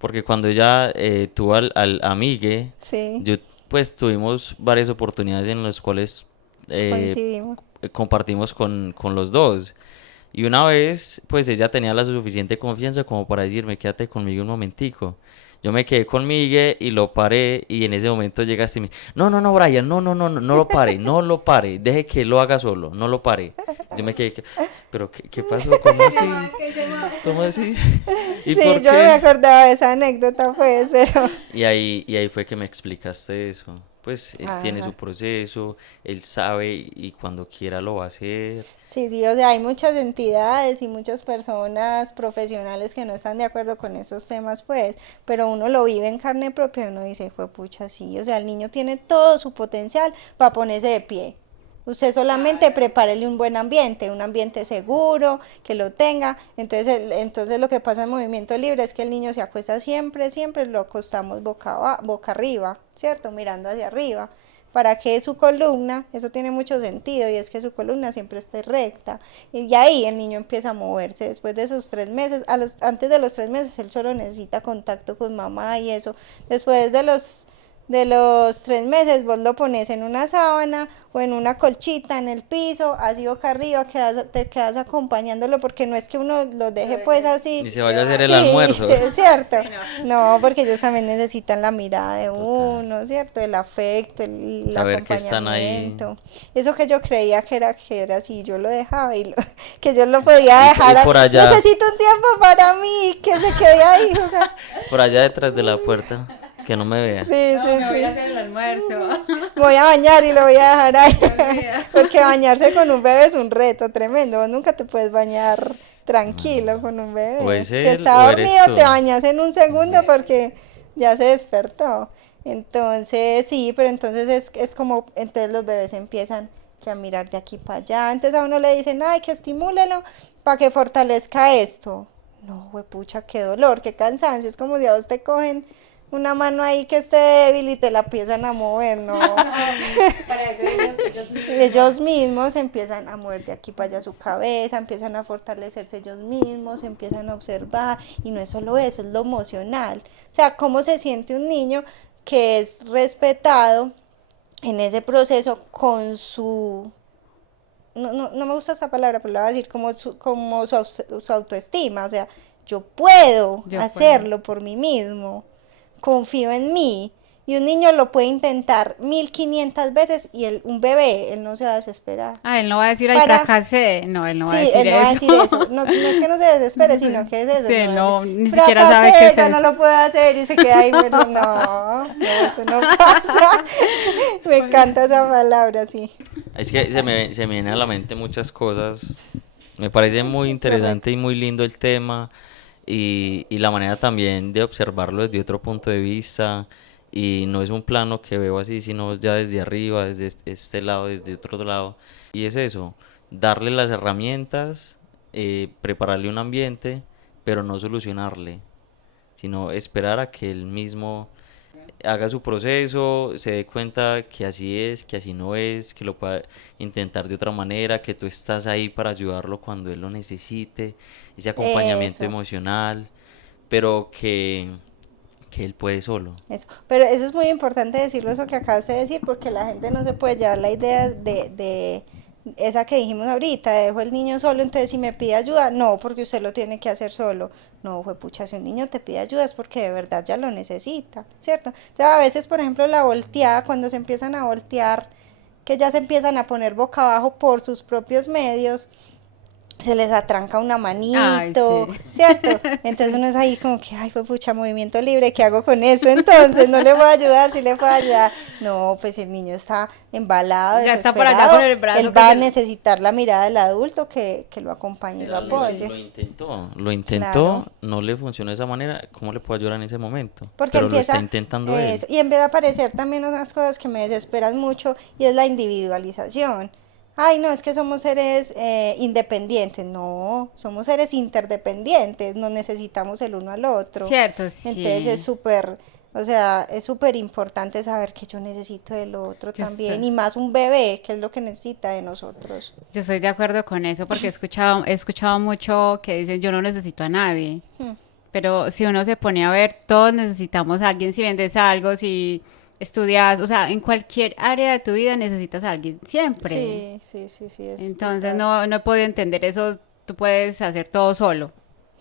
porque cuando ella tuvo al amigue, Sí, yo pues tuvimos varias oportunidades en las cuales eh, coincidimos. compartimos con los dos. Y una vez, pues ella tenía la suficiente confianza como para decirme, quédate conmigo un momentico. Yo me quedé con Miguel y lo paré y en ese momento llegaste y me, no, no, no, Brian, no, no, no, no, no lo pare, no lo pare, deje que él lo haga solo, no lo pare. Yo me quedé, pero ¿qué pasó? ¿Cómo así? ¿Cómo así? ¿Y Sí, por yo no me qué? acordaba de esa anécdota, pues, pero... Y ahí fue que me explicaste eso. Pues él tiene su Ajá. proceso, él sabe y cuando quiera lo va a hacer. Sí, sí, o sea, hay muchas entidades y muchas personas profesionales que no están de acuerdo con esos temas, pues, pero uno lo vive en carne propia y uno dice, pucha, sí, o sea, el niño tiene todo su potencial para ponerse de pie. Usted solamente prepárele un ambiente seguro, que lo tenga. Entonces, entonces lo que pasa en movimiento libre es que el niño se acuesta siempre, siempre lo acostamos boca arriba, ¿cierto? Mirando hacia arriba para que su columna, eso tiene mucho sentido, y es que su columna siempre esté recta. Y ahí el niño empieza a moverse. Después de esos 3 meses, antes de los 3 meses, él solo necesita contacto con mamá y eso. Después de los 3 meses, vos lo pones en una sábana o en una colchita en el piso, así boca arriba, te quedas acompañándolo, porque no es que uno lo deje pues así. Y se vaya a hacer el Sí, almuerzo. sí, es cierto. Sí, no. No, porque ellos también necesitan la mirada de Total. uno, ¿cierto? El afecto, el Saber que están ahí. acompañamiento. Eso que yo creía que era así, yo lo dejaba que yo lo podía Y dejar. por allá, Necesito un tiempo para mí, que se quede ahí. O sea, por allá detrás de la puerta, que no me vea. sí, No, sí, me voy a sí. hacer el almuerzo. Voy a bañar y lo voy a dejar ahí. Dios mío. Porque bañarse con un bebé es un reto tremendo. Vos nunca te puedes bañar tranquilo con un O bebé. es Si él está o eres dormido, tú. te bañas en un segundo porque ya se despertó. Entonces, sí, pero entonces es como, entonces los bebés empiezan que a mirar de aquí para allá. Entonces a uno le dicen, ay, que estimúlelo para que fortalezca esto. No, huepucha, qué dolor, qué cansancio. Es como si a vos te cogen una mano ahí que esté débil y te la empiezan a mover, no. Para eso Ellos mismos empiezan a mover de aquí para allá su cabeza, empiezan a fortalecerse ellos mismos, empiezan a observar, y no es solo eso, es lo emocional. O sea, cómo se siente un niño que es respetado en ese proceso con su... No, no, no me gusta esa palabra, pero la voy a decir como su autoestima. O sea, yo puedo Yo puedo. hacerlo por mí mismo, confío en mí. Y un niño lo puede intentar 1500 veces, y un bebé, él no se va a desesperar. Ah, él no va a decir, ay, Para, fracasé. No, él no va a sí, decir él no va a eso. decir eso. No, no es que no se desespere, sino que es eso. Sí, No él va a no, decir, ni siquiera sabe qué fracasé, es ya no eso. lo puedo hacer, y se queda ahí. Bueno, no, eso no pasa. Me encanta esa palabra, sí. Es que se me vienen a la mente muchas cosas. Me parece muy interesante y muy lindo el tema y la manera también de observarlo desde otro punto de vista. Y no es un plano que veo así, sino ya desde arriba, desde este lado, desde otro lado. Y es eso, darle las herramientas, prepararle un ambiente, pero no solucionarle, sino esperar a que él mismo haga su proceso, se dé cuenta que así es, que así no es, que lo pueda intentar de otra manera, que tú estás ahí para ayudarlo cuando él lo necesite, ese acompañamiento Eso. emocional, pero que él puede solo. Eso. Pero eso es muy importante decirlo, eso que acabas de decir, porque la gente no se puede llevar la idea de esa que dijimos ahorita, dejo el niño solo, entonces si me pide ayuda, no, porque usted lo tiene que hacer solo. No, fue pucha, si un niño te pide ayuda es porque de verdad ya lo necesita, ¿cierto? O sea, a veces, por ejemplo, la volteada, cuando se empiezan a voltear, que ya se empiezan a poner boca abajo por sus propios medios, se les atranca una Ay, manito, sí. ¿cierto? Entonces uno es ahí como que, ay, pues pucha, movimiento libre, ¿qué hago con eso? Entonces, no le puedo ayudar, sí le puedo ayudar. No, pues el niño está embalado, Ya está por allá desesperado, con el brazo él que va a se le- necesitar la mirada del adulto que lo acompañe y lo Lo apoye. intentó, Claro. no le funcionó de esa manera, ¿cómo le puedo ayudar en ese momento? Porque Pero lo está empieza intentando él. eso, y empieza a aparecer también unas cosas que me desesperan mucho, y es la individualización. ay, no, es que somos seres independientes. No, somos seres interdependientes, nos necesitamos el uno al otro. Cierto, Entonces es sí. súper, o sea, es súper importante saber que yo necesito del otro Yo estoy, también, y más un bebé, que es lo que necesita de nosotros. yo estoy de acuerdo con eso porque he escuchado mucho que dicen yo no necesito a nadie. Pero si uno se pone a ver, todos necesitamos a alguien. Si vendes algo, si estudias, o sea, en cualquier área de tu vida necesitas a alguien, siempre. Sí, sí, sí, sí, es Entonces total. no he podido entender eso, tú puedes hacer todo solo.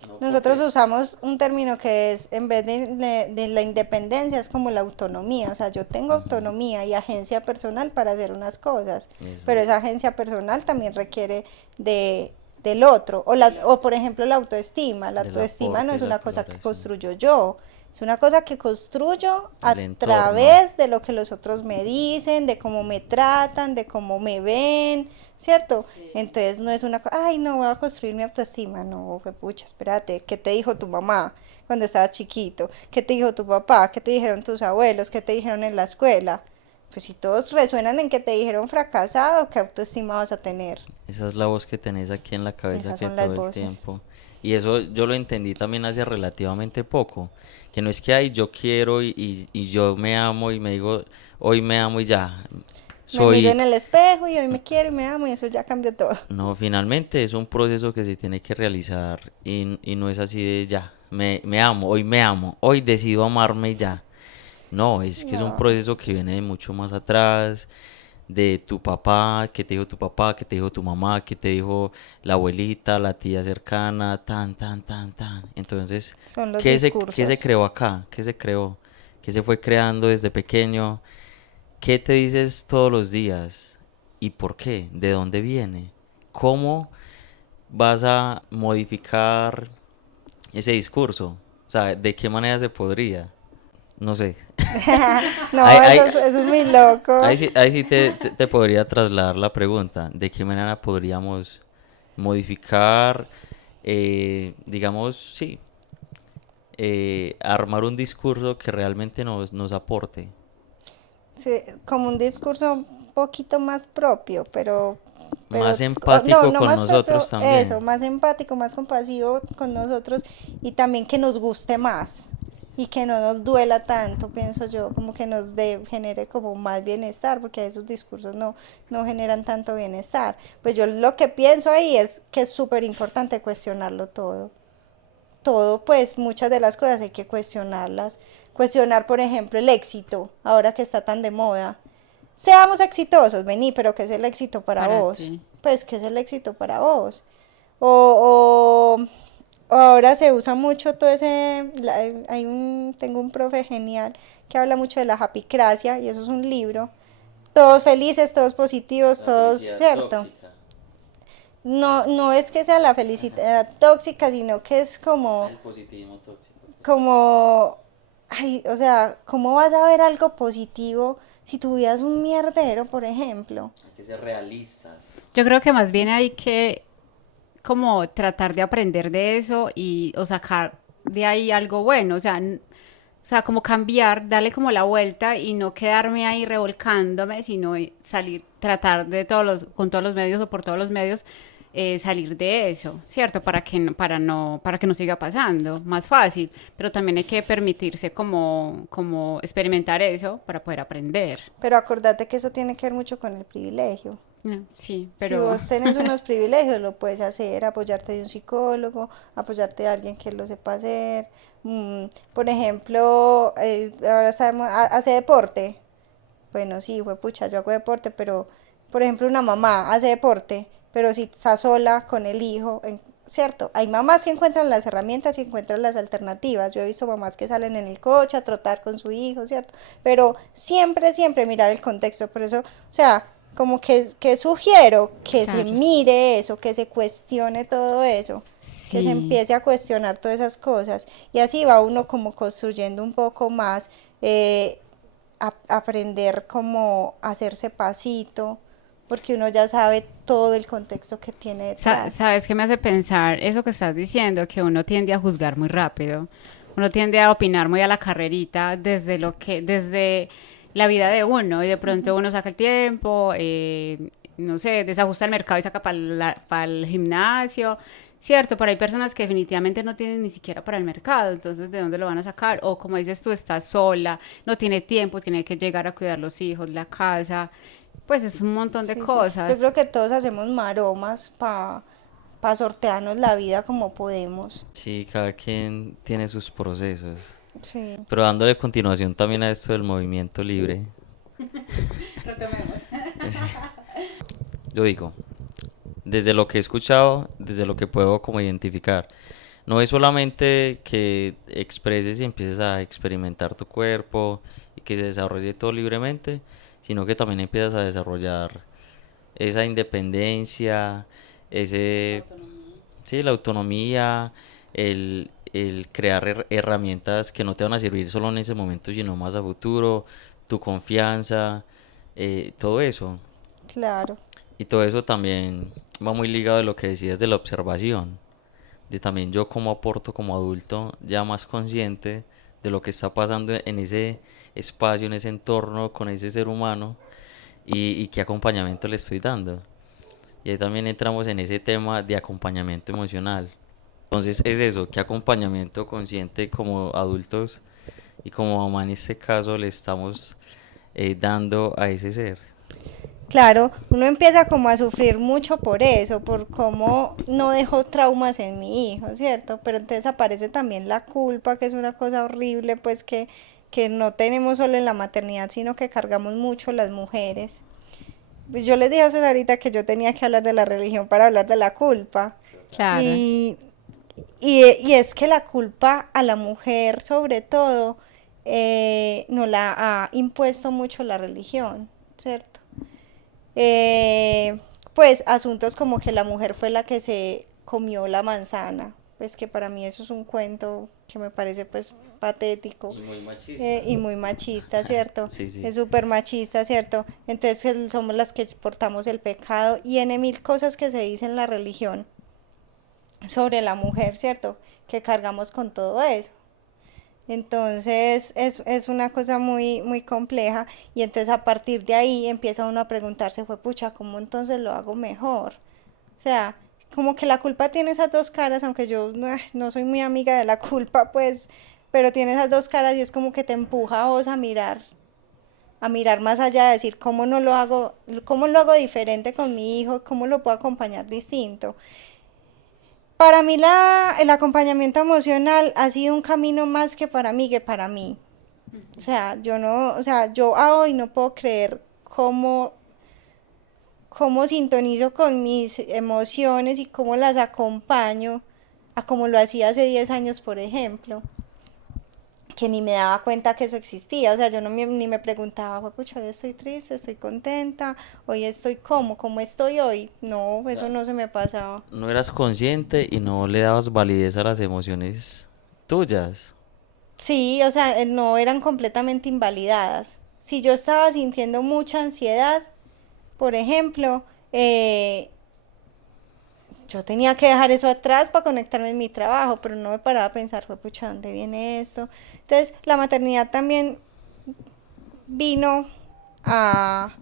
No, Nosotros porque usamos un término que es, en vez de la independencia, es como la autonomía. O sea, yo tengo autonomía y agencia personal para hacer unas cosas, eso pero es esa agencia personal también requiere del otro. O por ejemplo, la autoestima. La del autoestima no aporte y es la una cosa que exploración, construyo yo. Es una cosa que construyo a el entorno. través de lo que los otros me dicen, de cómo me tratan, de cómo me ven, ¿cierto? Entonces no es una cosa, ay, no, voy a construir mi autoestima. No, pucha, espérate, ¿qué te dijo tu mamá cuando estabas chiquito? ¿Qué te dijo tu papá? ¿Qué te dijeron tus abuelos? ¿Qué te dijeron en la escuela? Pues si todos resuenan en que te dijeron fracasado, ¿qué autoestima vas a tener? Esa es la voz que tenés aquí en la cabeza Esas que son las todo el voces. tiempo. Y eso yo lo entendí también hace relativamente poco. Que no es que ay, yo quiero y yo me amo y me digo, hoy me amo y ya. Me miro Soy, en el espejo y hoy me quiero y me amo y eso ya cambió todo. no, finalmente es un proceso que se tiene que realizar y no es así de ya. Me amo, hoy decido amarme y ya. No, es que es un No. proceso que viene de mucho más atrás, de tu papá, que te dijo tu papá, que te dijo tu mamá, que te dijo la abuelita, la tía cercana, tan, tan, tan, tan. Entonces, Son los ¿qué se discursos. creó acá? ¿Qué se creó? ¿Qué se fue creando desde pequeño? ¿Qué te dices todos los días? ¿Y por qué? ¿De dónde viene? ¿Cómo vas a modificar ese discurso? O sea, ¿de qué manera se podría? No sé. Ahí, No, ahí, eso es muy loco. ahí sí te podría trasladar la pregunta. ¿De qué manera podríamos modificar, digamos, sí, armar un discurso que realmente nos aporte? Sí, como un discurso un poquito más propio, Más no, empático no con más propio, nosotros eso, también. más empático, más compasivo con nosotros, y también que nos guste más y que no nos duela tanto, pienso yo, como que genere como más bienestar, porque esos discursos no generan tanto bienestar. Pues yo lo que pienso ahí es que es súper importante cuestionarlo todo. Todo, pues muchas de las cosas hay que cuestionarlas. Cuestionar, por ejemplo, el éxito, ahora que está tan de moda. Seamos exitosos, vení, pero ¿qué es el éxito para Para vos? ti. Pues, ¿qué es el éxito para vos? O ahora se usa mucho todo ese, tengo un profe genial que habla mucho de la japicracia, y eso es un libro. Todos felices, todos positivos, La todos, felicidad ¿cierto? tóxica. No, no es que sea la felicidad tóxica, sino que es Ah, como, el positivismo tóxico. como, ay, o sea, ¿cómo vas a ver algo positivo si tu vida es un mierdero, por ejemplo? Hay que ser realistas. Yo creo que más bien hay que como tratar de aprender de eso y o sacar de ahí algo bueno, o sea, como cambiar, darle como la vuelta y no quedarme ahí revolcándome, sino salir, tratar de con todos los medios o por todos los medios salir de eso, ¿cierto? Para que no siga pasando, más fácil, pero también hay que permitirse como experimentar eso para poder aprender. Pero acordate que eso tiene que ver mucho con el privilegio. No, sí, Si pero vos tenés unos privilegios, lo puedes hacer, apoyarte de un psicólogo, apoyarte de alguien que lo sepa hacer. Por ejemplo, ahora sabemos, hace deporte. Bueno, sí, fue pucha, yo hago deporte, pero, por ejemplo, una mamá hace deporte, pero si está sola con el hijo, ¿cierto? Hay mamás que encuentran las herramientas y encuentran las alternativas. Yo he visto mamás que salen en el coche a trotar con su hijo, ¿cierto? Pero siempre, siempre mirar el contexto. Por eso, o sea, como que sugiero que se claro, mire eso, que se cuestione todo eso, que se sí. empiece a cuestionar todas esas cosas. Y así va uno como construyendo un poco más. Aprender cómo hacerse pasito, porque uno ya sabe todo el contexto que tiene detrás. ¿Sabes qué me hace pensar eso que estás diciendo? Que uno tiende a juzgar muy rápido. Uno tiende a opinar muy a la carrerita desde la vida de uno y de pronto uno saca el tiempo, no sé, desajusta el mercado y saca para el gimnasio, ¿cierto? Pero hay personas que definitivamente no tienen ni siquiera para el mercado, entonces ¿de dónde lo van a sacar? O como dices tú, está sola, no tiene tiempo, tiene que llegar a cuidar los hijos, la casa, pues es un montón de Sí, sí. Yo cosas. creo que todos hacemos maromas para sortearnos la vida como podemos. Sí, cada quien tiene sus procesos. Sí. Pero dándole continuación también a esto del movimiento libre, Retomemos. yo digo, desde lo que he escuchado, desde lo que puedo como identificar, no es solamente que expreses y empieces a experimentar tu cuerpo y que se desarrolle todo libremente, sino que también empiezas a desarrollar esa independencia, ese, sí, la autonomía, el crear herramientas que no te van a servir solo en ese momento, sino más a futuro, tu confianza, todo eso. Claro. Y todo eso también va muy ligado de lo que decías de la observación, de también yo como aporto como adulto ya más consciente de lo que está pasando en ese espacio, en ese entorno, con ese ser humano y qué acompañamiento le estoy dando. Y ahí también entramos en ese tema de acompañamiento emocional. Entonces es eso, qué acompañamiento consciente como adultos y como mamá en este caso le estamos dando a ese ser. Claro, uno empieza como a sufrir mucho por eso, por cómo no dejó traumas en mi hijo, ¿cierto? Pero entonces aparece también la culpa, que es una cosa horrible, pues que no tenemos solo en la maternidad, sino que cargamos mucho las mujeres. Pues yo les dije a ustedes ahorita que yo tenía que hablar de la religión para hablar de la culpa. Claro. Y, y es que la culpa a la mujer, sobre todo, no la ha impuesto mucho la religión, ¿cierto? Eh, pues asuntos como que la mujer fue la que se comió la manzana, pues que para mí eso es un cuento que me parece pues patético Y muy machista. y muy machista, ¿cierto? Sí, sí. Es súper machista, ¿cierto? Entonces somos las que portamos el pecado y en mil cosas que se dicen en la religión sobre la mujer, ¿cierto? Que cargamos con todo eso. Entonces es una cosa muy, muy compleja y entonces a partir de ahí empieza uno a preguntarse, fue pucha, ¿cómo entonces lo hago mejor? O sea, como que la culpa tiene esas dos caras, aunque yo no soy muy amiga de la culpa, pues, pero tiene esas dos caras y es como que te empuja a vos a mirar más allá, a decir cómo lo hago diferente con mi hijo, cómo lo puedo acompañar distinto. Para mí el acompañamiento emocional ha sido un camino más que para mí. O sea, yo no, o sea, yo a hoy no puedo creer cómo sintonizo con mis emociones y cómo las acompaño a como lo hacía hace 10 años, por ejemplo, que ni me daba cuenta que eso existía, o sea, yo ni me preguntaba, pucha, hoy estoy triste, estoy contenta, hoy estoy cómo estoy hoy, no, eso no se me pasaba. No eras consciente y no le dabas validez a las emociones tuyas. Sí, o sea, no eran completamente invalidadas. Si yo estaba sintiendo mucha ansiedad, por ejemplo, yo tenía que dejar eso atrás para conectarme en mi trabajo, pero no me paraba a pensar, fue pucha, ¿dónde viene esto? Entonces, la maternidad también vino a,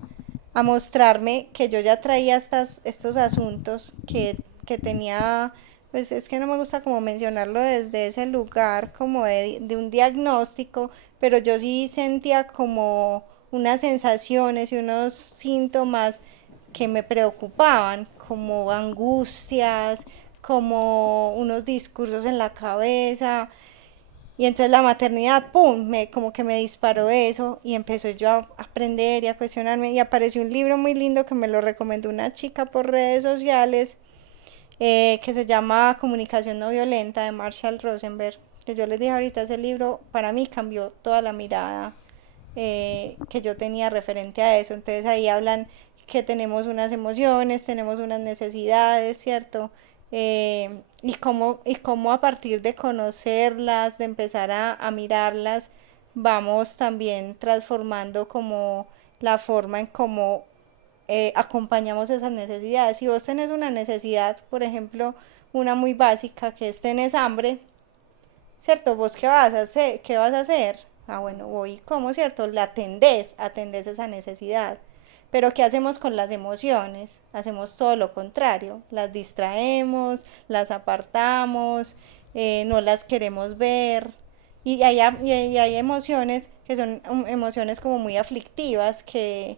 a mostrarme que yo ya traía estos asuntos que tenía, pues es que no me gusta como mencionarlo desde ese lugar como de un diagnóstico, pero yo sí sentía como unas sensaciones y unos síntomas que me preocupaban, como angustias, como unos discursos en la cabeza, y entonces la maternidad, ¡pum!, como que me disparó eso y empezó yo a aprender y a cuestionarme y apareció un libro muy lindo que me lo recomendó una chica por redes sociales que se llama Comunicación no violenta de Marshall Rosenberg. Que yo les dije ahorita, ese libro para mí cambió toda la mirada que yo tenía referente a eso. Entonces ahí hablan que tenemos unas emociones, tenemos unas necesidades, ¿cierto? Y cómo a partir de conocerlas, de empezar a mirarlas, vamos también transformando como la forma en cómo acompañamos esas necesidades. Si vos tenés una necesidad, por ejemplo, una muy básica que es tenés hambre, ¿cierto? ¿Vos qué vas a hacer? ¿Qué vas a hacer? Ah, bueno, voy, ¿cómo, cierto? La atendés esa necesidad. Pero ¿qué hacemos con las emociones? Hacemos todo lo contrario, las distraemos, las apartamos, no las queremos ver. Y hay emociones que son emociones como muy aflictivas, que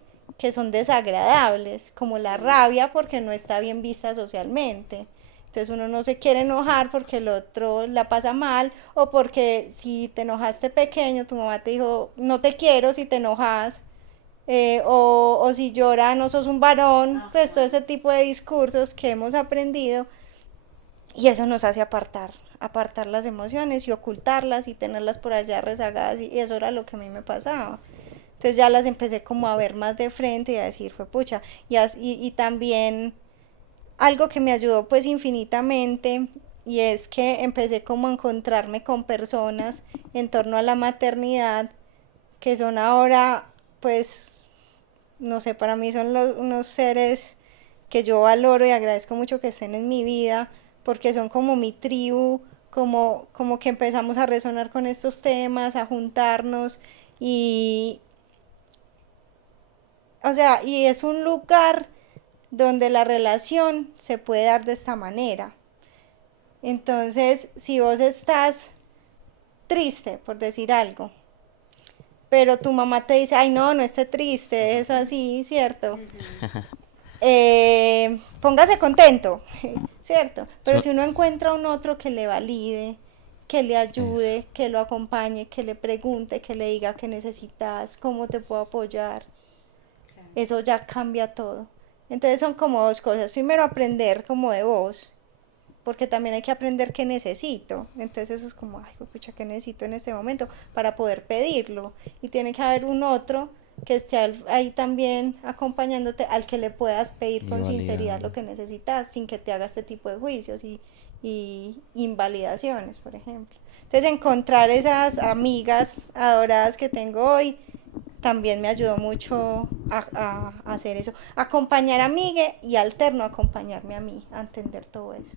son desagradables, como la rabia porque no está bien vista socialmente. Entonces uno no se quiere enojar porque el otro la pasa mal, o porque si te enojaste pequeño, tu mamá te dijo, no te quiero si te enojas, o si llora no sos un varón, pues todo ese tipo de discursos que hemos aprendido, y eso nos hace apartar las emociones y ocultarlas y tenerlas por allá rezagadas, y eso era lo que a mí me pasaba. Entonces ya las empecé como a ver más de frente y a decir, fue pucha, y también algo que me ayudó pues infinitamente, y es que empecé como a encontrarme con personas en torno a la maternidad que son ahora, pues, no sé, para mí son unos seres que yo valoro y agradezco mucho que estén en mi vida, porque son como mi tribu, como que empezamos a resonar con estos temas, a juntarnos, y, o sea, y es un lugar donde la relación se puede dar de esta manera. Entonces, si vos estás triste, por decir algo, pero tu mamá te dice, ay no, no esté triste, eso así, ¿cierto? Póngase contento, ¿cierto? Pero Eso, si uno encuentra un otro que le valide, que le eso. ayude, que lo acompañe, que le pregunte, que le diga qué necesitas, cómo te puedo apoyar, eso ya cambia todo. Entonces son como dos cosas. Primero, aprender como de vos, porque también hay que aprender qué necesito. Entonces eso es como, ay, pucha, qué necesito en este momento para poder pedirlo. Y tiene que haber un otro que esté ahí también acompañándote, al que le puedas pedir Y con sinceridad validando. lo que necesitas, sin que te haga este tipo de juicios y invalidaciones, por ejemplo. Entonces encontrar esas amigas adoradas que tengo hoy también me ayudó mucho a hacer eso. Acompañar a Migue y alterno acompañarme a mí, a entender todo eso.